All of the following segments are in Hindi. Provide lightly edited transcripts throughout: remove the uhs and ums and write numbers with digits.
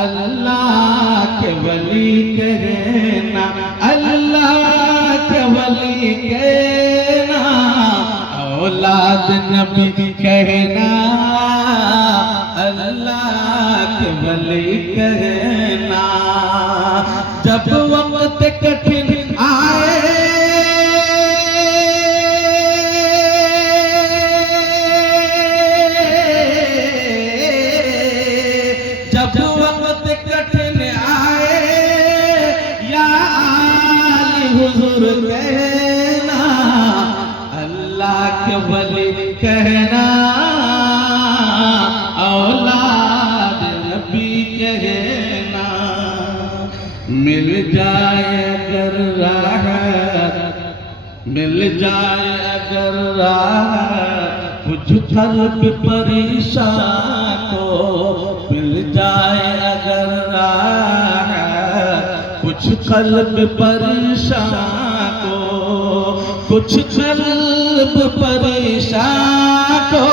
अल्लाह के वली कहना, अल्लाह के वली कहना, औलाद नबी कहना, अल्लाह के वली कहना। जब वक्त कठिन आए, जब वक्त कठिन आए, या आली हुजूर कहना, अल्लाह के वली कहना, औलाद नबी कहना। मिल जाए अगर राहत, मिल जाए अगर राहत, कुछ खल्क परेशान को मिल जाए अगर राहत, कुछ कल्ब परेशान को, कुछ कल्ब परेशान को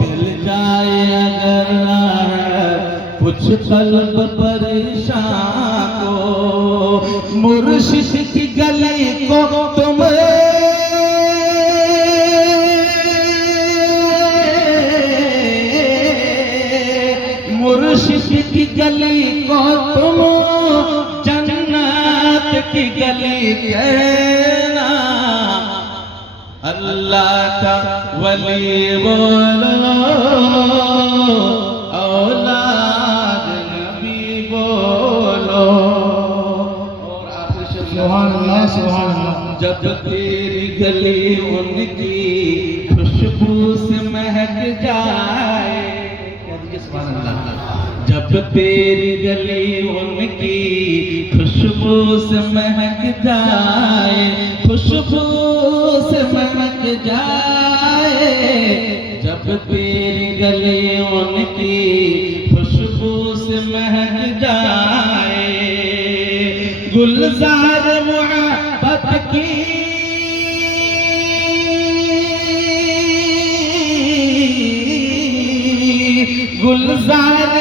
मिल जाए अगर राहत, कुछ कल्ब परेशान को। मुर्शिद की गली को तुम मुर्शिद की गली को तुम जन्नत की गली कहना। अल्लाह का वली बोलो, औलाद नबी बोलो। और आखिर सुभान अल्लाह, सुभान अल्लाह। जब तेरी गली उनकी खुशबू से महक जाए, सुभान अल्लाह। जब तेरी गली उनकी खुशबू से महक जाए, खुशबू से महक जाए, जब तेरी गली उनकी खुशबू से महक जाए, गुलजार मोहब्बत की गुलजार